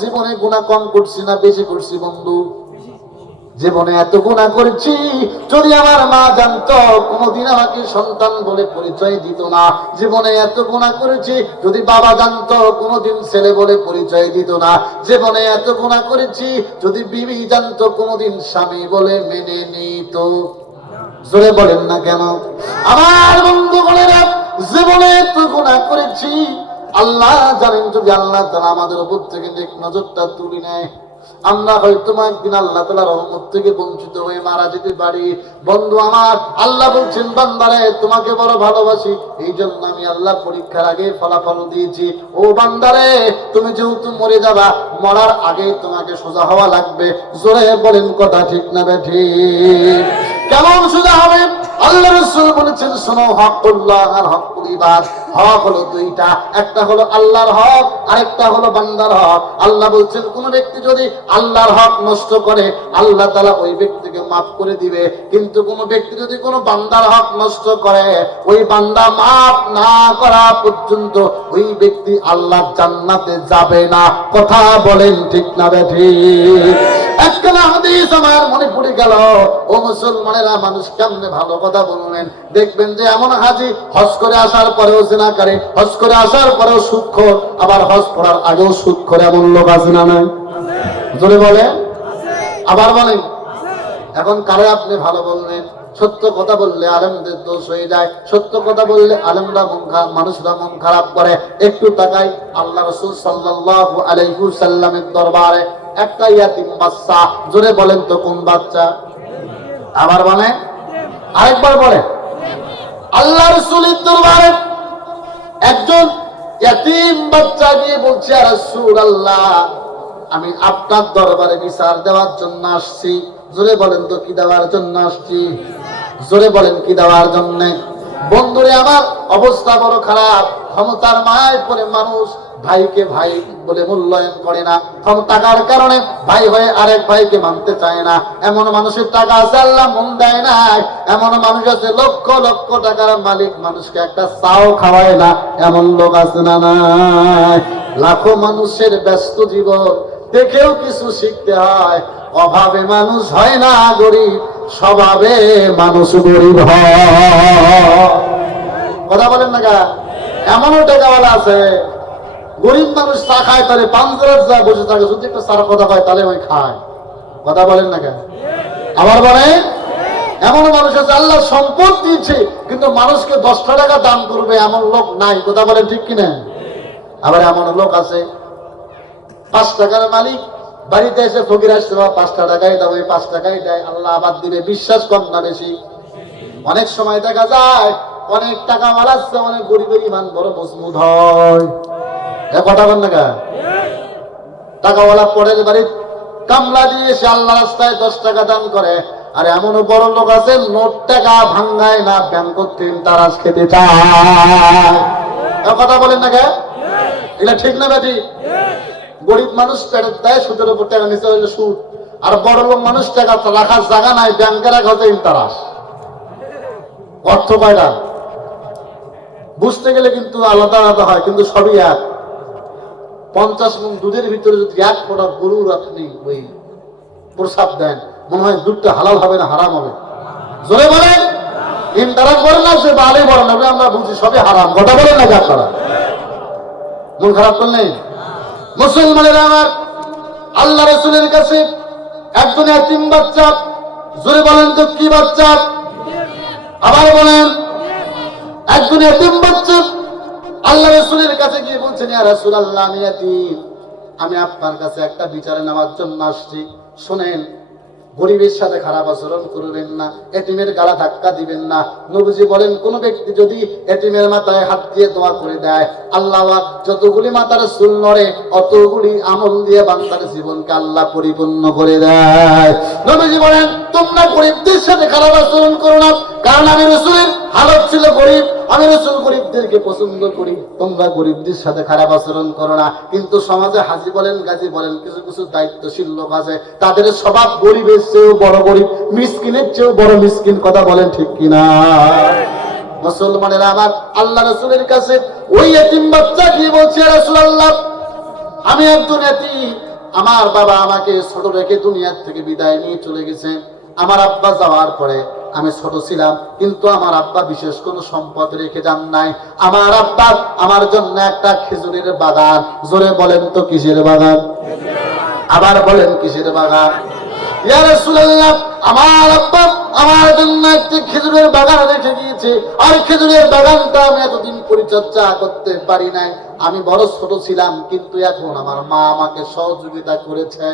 জীবনে গুণা কম করছি না বেশি করছি, বন্ধু? জীবনে এত গুণা করেছি, যদি আমার মা জানতো কোনোদিন আমাকে সন্তান বলে পরিচয় দিত না। জীবনে এত গুণা করেছি, যদি বাবা জানতো, কোনোদিন ছেলে বলে পরিচয় দিত না। জীবনে এত গুণা করেছি, যদি বিবি জানতো, কোনোদিন স্বামী বলে মেনে নিত। জোরে বলেন না কেন? আমার বন্ধু বলেরা জীবনে এত গুণা করেছি আল্লাহ জানেন যদি আল্লাহ তারা আমাদের উপর থেকে নেক নজরটা তুলে নেয়, আমরা হয়তো একদিন আল্লাহ তালা রহমত থেকে বঞ্চিত হয়ে মারা যেতে পারি। বন্ধু আমার, আল্লাহ বলছেন, বান্দারে, তোমাকে বড় ভালোবাসি। এই জন্য আমি আল্লাহ পরীক্ষার আগে ফলাফল দিয়েছি। ও বান্দারে, তুমি যেহেতু মরে যাবা, মরার আগে তোমাকে সোজা হওয়া লাগবে। জোরে বলেন কথা ঠিক না বেঠি কেমন সোজা হবে? আল্লাহ রসুল বলেছেন, শোনো হকুল্লাহ আর হকুল ইবাদ হক হলো দুইটা, একটা হলো আল্লাহর হক, আরেকটা হলো বান্দার হক। আল্লাহ বলছেন, কোন ব্যক্তি যদি আল্লাহর হক নষ্ট করে, আল্লাহ তালা ওই ব্যক্তিকে মাফ করে দিবে। কিন্তু কোন ব্যক্তি যদি কোনো বান্দার হক নষ্ট করে, ওই বান্দা মাফ না করা পর্যন্ত ওই ব্যক্তি আল্লাহ জান্নাতে যাবে না। কথা বলেন ঠিক না বেঠি একখানা হাদিস আমার মনে পড়ে গেল। ও মুসলমানেরা মানুষ কেমনে ভালো কথা বললেন? দেখবেন যে এমন হাজি হজ করে আসার পরেও জেনা করে, হজ করে আসার পরেও সূক্ষ্ম আবার হজ করার আগেও সূক্ষ্ম এমন লোক আছে না নাই? জোরে বলে আবার বলেন। এখন কারে আপনি ভালো বললেন? সত্য কথা বললে আলেমদের দোষ হয়ে যায়। সত্য কথা বললে আলেমরা মন খারাপ, মানুষরা মন খারাপ করে। একটু তাকাই আল্লাহ রসুল সাল্লাল্লাহু আলাইহি সাল্লামের দরবারে একটা ইয়াতিম বাচ্চা জোরে বলেন তো কোন বাচ্চা আবার বলে? আরেকবার বলে। আল্লাহ রসুলের দরবারে একজন ইয়াতিম বাচ্চা গিয়ে বলছে রাসূল আল্লাহ আমি আপনার দরবারে বিচার দেওয়ার জন্য আসছি। জোরে বলেন তো, কি দেওয়ার জন্য আসছি? জোরে বলেন, কি দেওয়ার জন্য? বন্ধুরে, আমার অবস্থা বড় খারাপ। ক্ষমতার মায় পরে মানুষ ভাইকে ভাই বলে মূল্যায়ন করে না। টাকার কারণে ভাই হয়ে আরেক ভাইকে মানতে চায় না। এমন মানুষের টাকা আছে, আল্লাহ মন দেয় না এমন মানুষ আছে, লক্ষ লক্ষ টাকার মালিক মানুষকে একটা চাও খাওয়ায় না। এমন লোক আছে না নাই। লাখো মানুষের ব্যস্ত জীবন দেখেও কিছু শিখতে হয়। অভাবে মানুষ হয় না গরিব, স্বভাবে মানুষ গরিব হয়। কথা বলেন না এমনও টাকাওয়ালা আছে গরিব মানুষ চা খায়, তাহলে পাঞ্জারাত যা বসে থাকে, যদি একটা সারা কথা কয়, তাহলে ওই খায়। কথা বলেন না কেন? আবার বলে, এমন মানুষ আছে, আল্লাহ সম্পদ দিয়েছে, কিন্তু মানুষকে দশটা টাকা দান করবে এমন লোক নাই। কথা বলেন ঠিক কিনা? আবার এমন লোক আছে, পাঁচ টাকার মালিক, বাড়িতে এসে ফকির আসছে বা পাঁচটা টাকাই দাও, ওই পাঁচ টাকাই দেয়, আল্লাহ আবার দিবে, বিশ্বাস কম না বেশি। অনেক সময় দেখা যায়, অনেক টাকা মারাচ্ছে অনেক গরিবের ইমান বড় মজবুত হয়। না টাকাওয়ালা পরের কামলা দিয়ে সে আল্লাহ রাস্তায় দশ টাকা দান করে, আর এমনও বড় লোক আছে, নোট টাকা ভাঙ্গায় না তিন খেতে চায়। কথা বলেন না এটা ঠিক না গরিব মানুষ পেটের দেয় সুদের উপর টাকা নিচে হইলে সুদ, আর বড় লোক মানুষ টাকা রাখার জায়গা নাই, ব্যাংকে রাখা হচ্ছে ইন্টারাস অর্থ কয়টা? বুঝতে গেলে কিন্তু আলাদা আলাদা হয়, কিন্তু সবই এক। পঞ্চাশ মন দুধের ভিতরে যদি এক ফোটা গরুর আপনি ওই প্রসাদ দেন, মনে হয় দুধটা হালাল হবে না হারাম হবে। জোরে বলেন? না, সে বালে না, আমরা বুঝি হারাম। কথা বলেন না যা করা মন খারাপ করলেন মুসলমানের আমার আল্লাহ রসুলের কাছে একজন এতিম বাচ্চা, জোরে বলেন তো কি বাচ্চা? আবার বলেন, একজন এতিম বাচ্চা কাছে গিয়ে বলছেন আমি আপনার কাছে একটা বিচারে নেওয়ার জন্য আসছি। শোনেন, গরিবের সাথে খারাপ আচরণ করবেন না এটিমের গালা ধাক্কা দিবেন না। নবীজি বলেন, কোন ব্যক্তি যদি এটিমের মাথায় হাত দিয়ে দোয়া করে দেয়, আল্লাহ যতগুলি মাথার চুল নড়ে, অতগুলি আমল দিয়ে বান্দার জীবনকে আল্লাহ পরিপূর্ণ করে দেয়। নবীজি বলেন, তোমরা গরিবদের সাথে খারাপ আচরণ করো না, কারণ আমি রসুলের হালত ছিল গরিব, আমি রসুল গরিবদেরকে পছন্দ করি। তোমরা গরিবদের সাথে খারাপ আচরণ করো না। কিন্তু সমাজে হাজি বলেন, গাজী বলেন, কিছু কিছু দায়িত্বশীল লোক আছে। তাদের স্বভাব গরিবের চেয়েও বড় গরিব, মিসকিনের চেয়েও বড় মিসকিন, কথা বলেন ঠিক কিনা? মুসলমানেরা আমার আল্লাহ রসুলের কাছে, ওই এতিম বাচ্চা কি বলছে রসুল আল্লাহ আমি একজন এতিম। আমার বাবা আমাকে ছোট রেখে দুনিয়ার থেকে বিদায় নিয়ে চলে গেছে। আমার আব্বা যাওয়ার পরে আমি ছোট ছিলাম, কিন্তু আমার আব্বা বিশেষ কোনো সম্পদ রেখে যান নাই। আমার আব্বা আমার জন্য একটা খেজুরের বাগান। জোরে বলেন তো কিসের বাগান? আবার বলেন কিসের বাগান? আমি বড় ছোট ছিলাম, কিন্তু এখন আমার মা আমাকে সহযোগিতা করেছে।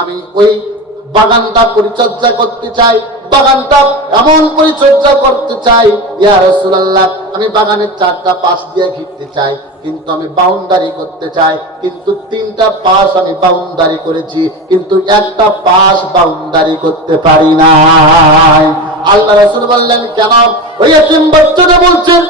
আমি ওই বাগানটা পরিচর্যা করতে চাই। বাগানটা এমন পরিচর্যা করতে চাই, ইয়া রাসূলুল্লাহ, আমি বাগানের চারটা পাশ দিয়ে ঘিরতে চাই, কিন্তু আমি বাউন্ডারি করতে চাই, কিন্তু তিনটা পাশ আমি বাউন্ডারি করেছি, কিন্তু একটা পাশ বাউন্ডারি করতে পারি নাই। আল্লাহ রাসূল বললেন, কেন? ওই বলছেন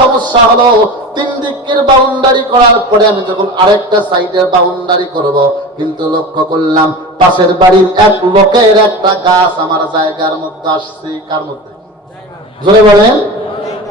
সমস্যা হলো তিন দিকের বাউন্ডারি করার পরে আমি যখন আরেকটা সাইডের বাউন্ডারি করব, কিন্তু লক্ষ্য করলাম পাশের বাড়ির এক লোকের একটা গাছ আমার জায়গার মধ্যে আসছে। কার মধ্যে? জোরে বলেন।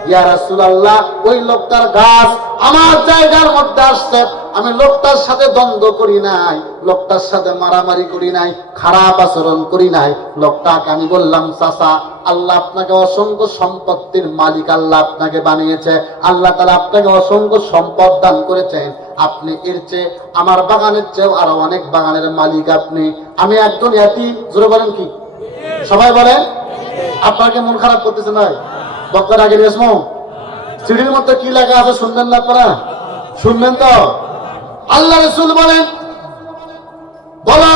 ইয়া রাসূলুল্লাহ, ওই লোকটার গাছ আমার জায়গার মধ্যে আসছে। আমি লোকটার সাথে দ্বন্দ্ব করি নাই, লোকটার সাথে মারামারি করি নাই, খারাপ আচরণ করি নাই। লোকটাকে আমি বললাম, চাচা, আল্লাহ আপনাকে অসংখ্য সম্পত্তির মালিক আল্লাহ আপনাকে বানিয়েছে। আল্লাহ তালা আপনাকে অসংখ্য সম্পদ দান করেছেন। আপনি এর চেয়ে, আমার বাগানের চেয়েও আরও অনেক বাগানের মালিক আপনি। আমি একজন এতি জোরে বলেন কি? সবাই বলেন। আপনাকে মন খারাপ করতেছে নাই বক্তার আগে আসব। সিঁড়ির মধ্যে কি লেখা আছে শুনবেন না আপনারা? শুনবেন তো? আল্লাহ রসুল বলেন বলো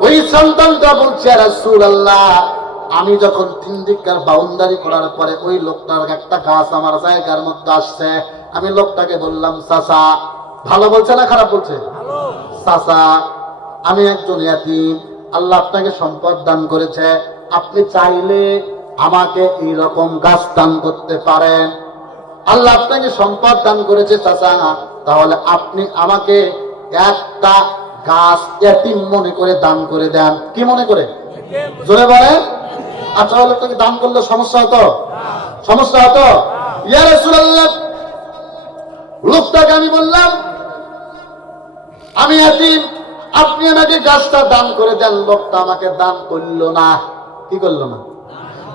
ওই সন্তানটা বলছে রসুল আল্লাহ আমি যখন তিন দিককার বাউন্ডারি করার পরে ওই লোকটার একটা গাছ আমার জায়গার মধ্যে আসছে আমি লোকটাকে বললাম চাচা ভালো বলছে না খারাপ বলছে? চাচা আমি একজন ইয়াতিম আল্লাহ আপনাকে সম্পদ দান করেছে আপনি চাইলে আমাকে এই রকম গাছ দান করতে পারেন। আল্লাহ আপনাকে সম্পদ দান করেছে চাচা তাহলে আপনি আমাকে একটা গাছ এতিম মনে করে দান করে দেন। কি মনে করে? জোরে বলেন। আচ্ছা লোকটাকে দান করলে সমস্যা হতো? সমস্যা হতো? ইয়া রাসূলুল্লাহ। লোকটাকে আমি বললাম, আমি এতিম, আপনি আমাকে গাছটা দান করে দেন। লোকটা আমাকে দান করল না। কি করল না?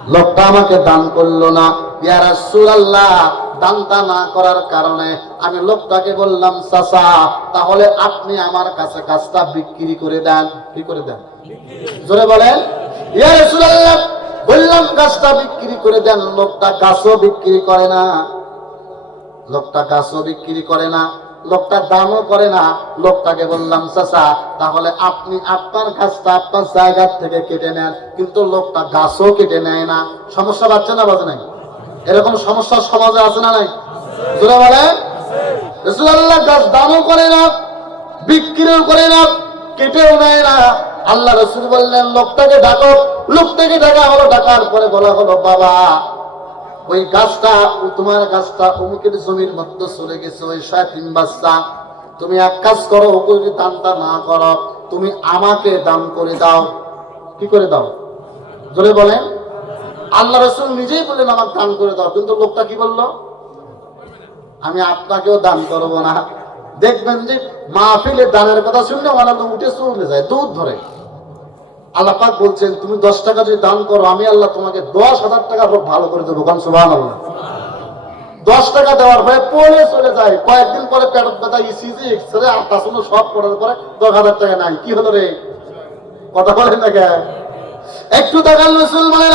লোকটা আমাকে দান করল না। ইয়া রাসূলুল্লাহ দানটা না করার কারণে আমি লোকটাকে বললাম, চাচা, তাহলে আপনি আমার কাছে গাছটা বিক্রি করে দেন। কি করে দেন? জোরে বলেন। ইয়া রাসূলুল্লাহ, বললাম, গাছটা বিক্রি করে দেন, লোকটা গাছও বিক্রি করে না। লোকটা গাছও বিক্রি করে না, লোকটা দামও করে না। লোকটাকে বললাম, চাচা, তাহলে আপনি আপনার গাছটা আপনার জায়গা থেকে কেটে নেন। কিন্তু লোকটা গাছও কেটে নেয় না। সমস্যা বাড়ছে না, বাজে নাই? এরকম সমস্যা সমাজে আছে না নাই? জোরে বলে? রসুল্লাহ গাছ দামও করে না, বিক্রিও করে না, কেটেও নেয় না। আল্লাহ রসুল বললেন, লোকটাকে ডাকো। লোকটাকে ডাকা হলো, ডাকার পরে বলা হলো, বাবা, ওই গাছটা, তোমার গাছটা অমুকের জমির মধ্যে চলে গেছে, ওই শাকিম বাচ্চা। তুমি এক কাজ করো ওকে দানটা না করো, তুমি আমাকে দান করে দাও। কি করে দাও? জোরে বলেন। আল্লাহ রসুল নিজেই বললেন, আমার দান করে দাও। কিন্তু লোকটা কি বলল? আমি আপনাকেও দান করব না। দেখবেন যে মাহফিলে দানের কথা শুনলে অনেক উঠে চলে যায় দুধ ধরে। আল্লাহ পাক বলছেন, তুমি দশ টাকা যদি দান করো, আমি আল্লাহ তোমাকে দশ হাজার টাকা ভালো করে দেবো। কারণ সুবাহ আল্লাহ দশ টাকা দেওয়ার পরে পড়ে চলে যায়। কয়েকদিন পরে পেট ব্যথা ইসিজি এক্সরে আল্ট্রাসাউন্ড সব করার পরে দশ হাজার টাকা নাই। কি হলো রে? কথা বলেন না কে একটু দেখাল রসুল বলে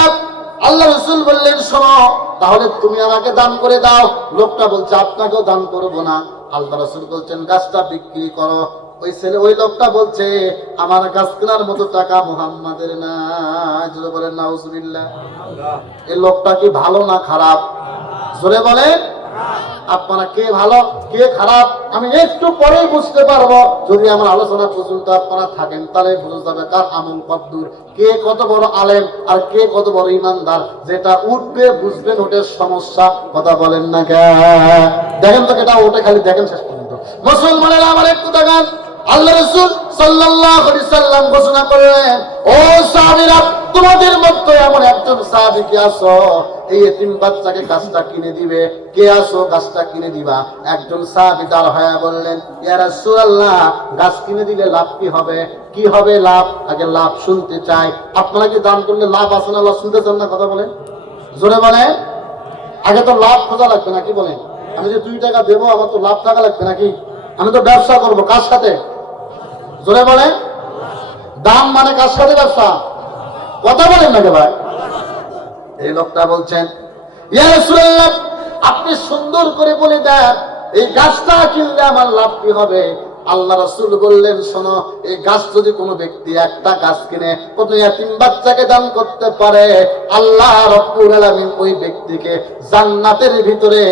আল্লাহ রসুল বললেন শোনো তাহলে তুমি আমাকে দান করে দাও। লোকটা বলছে আপনাকেও দান করব না। আল্লাহ রসুল বলছেন গাছটা বিক্রি করো। ওই ছেলে ওই লোকটা বলছে আমার গাছ কেনার মতো টাকা মুহাম্মাদের না। বলেন না এই লোকটা কি ভালো না খারাপ? জোরে বলেন। আপনারা কে ভালো, কে খারাপ, আমি একটু পরেই বুঝতে পারব। যদি আমার আলোচনা পর্যন্ত আপনারা থাকেন, তাহলে বুঝতে যাবে তার আমল কদ্দুর কে কত বড় আলেম আর কে কত বড় ইমানদার। যেটা উঠবে বুঝবেন ওটার সমস্যা, কথা বলেন না কে? দেখেন তো এটা ওটা খালি দেখেন শেষ পর্যন্ত। মুসলমানেরা আমার একটু দেখান। আল্লাহ সাল্লাল্লাহু আলাইহি সাল্লাম ঘোষণা করলেন, ও সাহাবীরা, তোমাদের মধ্যে এমন একজন সাহাবী আছো? এই এতিম বাচ্চাকে গাছটা কিনে দিবে। কে গাছটা কিনে দিবা। একজন বললেন, ইয়া রাসূলুল্লাহ, গাছ কিনে দিলে লাভ কি হবে? কি হবে লাভ? আগে লাভ শুনতে চাই। আপনারা কি দান করলে লাভ আছে না শুনতে চান না কথা বলেন? জোরে বলেন। আগে তো লাভ খোঁজা লাগবে নাকি বলেন? আমি যে দুই টাকা দেবো, আমার তো লাভ টাকা লাগবে নাকি? আমি তো ব্যবসা করব কার সাথে? জোরে বলে দাম মানে কার সাথে ব্যবসা। কথা বলেন নাকি ভাই? এই লোকটা বলছেন আপনি সুন্দর করে বলে দেন, এই গাছটা কিনলে আমার লাভ কি হবে? আল্লাহ রাসূল বললেন, শোনো, এই গাছ যদি কোনো ব্যক্তি একটা গাছ কিনে, কোনো ইয়াতিম বাচ্চাকে দান করতে পারে, আল্লাহ রব্বুল আলামিন ওই ব্যক্তিকে জান্নাতের ভিতরে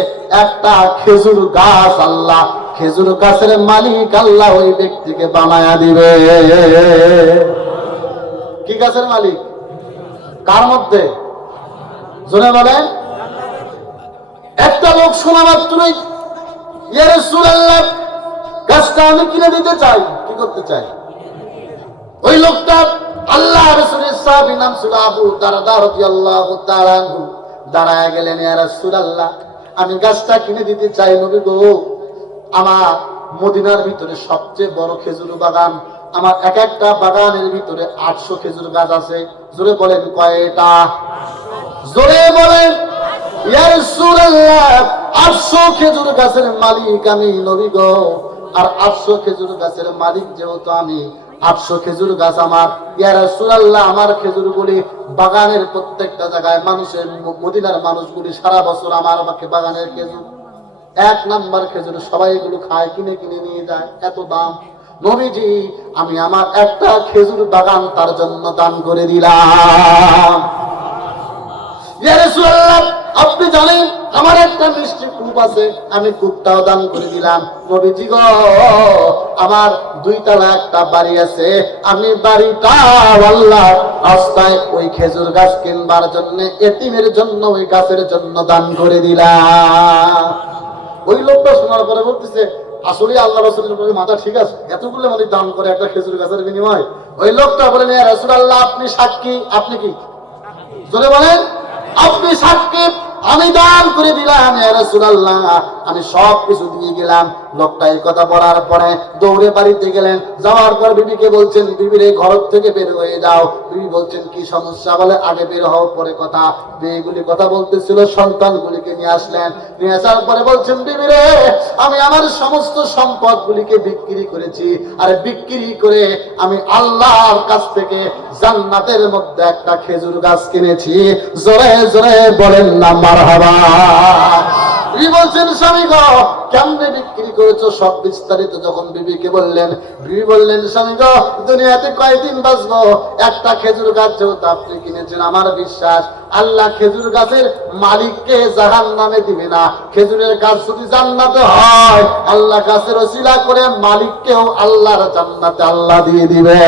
একটা খেজুর গাছ আল্লাহ খেজুর গাছের মালিক আল্লাহ ওই ব্যক্তিকে বানায়া দিবে। কি গাছের মালিক? কার মধ্যে? জোরে বলেন। একটা লোক শোনা মাত্রই গাছটা আমি কিনে দিতে চাই। কি করতে চাই? ওই লোকটা আল্লাহ রাসূলের সাহাবী, নাম ছিল আবু দারদা তাআলা আনহু। দাঁড়ায় গেলেন, ইয়া রাসূলুল্লাহ, আমি গাছটা কিনে দিতে চাই নবী গো। আমার মদিনার ভিতরে সবচেয়ে বড় খেজুর বাগান। আমার এক একটা বাগানের ভিতরে আটশো খেজুর গাছ আছে। জোরে বলেন কয়টা? জোরে বলেন 800 খেজুর গাছের মালিক আমি নবী গো। আর 800 খেজুর গাছের মালিক যেহেতু আমি 800 খেজুর গাছ আমার। ইয়া রাসূলুল্লাহ, আমার খেজুরগুলি বাগানের প্রত্যেকটা জায়গায় মানুষের মদিনার মানুষগুলি সারা বছর আমার আমাকে বাগানের খেজুর এক নাম্বার খেজুর সবাই এগুলো খায়, কিনে কিনে নিয়ে যায়, এত দাম। নবীজি, আমি আমার একটা খেজুর বাগান তার জন্য দান করে দিলাম। আপনি জানেন আমার একটা মিষ্টি কূপ আছে, আমি কূপটাও দান করে দিলাম। নবীজি গো, আমার দুই তালা একটা বাড়ি আছে, আমি বাড়িটা আল্লাহ ওই খেজুর গাছ কিনবার জন্য, এতিমের জন্য, ওই গাছের জন্য দান করে দিলাম। ওই লোকটা শোনার পরে বলতেছে, আসলে আল্লাহ রসুলের মাথা ঠিক আছে। এতগুলো মানে দান করে একটা খেজুর গাছের বিনিময়। ওই লোকটা বলেন রসুল আল্লাহ আপনি সাক্ষী? আপনি কি? জোরে বলেন, আপনি সাক্ষী? আমি দান করে দিলাম রসুল আল্লাহ আমি সব কিছু দিয়ে গেলাম। লোকটা এই কথা বলার পরে দৌড়ে বাড়িতে গেলেন। যাওয়ার পর বিবিকে বলছেন বিবি রে ঘর থেকে বের হয়ে যাও। বিবি বলছেন, কি সমস্যা? বলে, আগে বের হও, পরে কথা। মেয়েগুলি কথা বলতেছিল, সন্তানগুলিকে নিয়ে আসলেন। নিয়ে আসার পরে বলছেন বিবি রে আমি আমার সমস্ত সম্পদগুলিকে বিক্রি করেছি। আর বিক্রি করে আমি আল্লাহর কাছ থেকে জান্নাতের মধ্যে একটা খেজুর গাছ কিনেছি। জোরে জোরে বলেন না, মারহাবা। বলছেন স্বামী কেমনে বিক্রি করেছ সব বিস্তারিত। যখন বললেন, বিবি বললেন, স্বামী দুনিয়াতে কয়দিন বাঁচবো? একটা খেজুর আপনি কিনেছেন, আমার বিশ্বাস, আল্লাহ খেজুর গাছের মালিককে জাহান নামে দিবে না। খেজুরের গাছ যদি জান্নাতে হয়, আল্লাহ গাছের ওসিলা করে মালিককেও আল্লাহর জান্নাতে আল্লাহ দিয়ে দিবে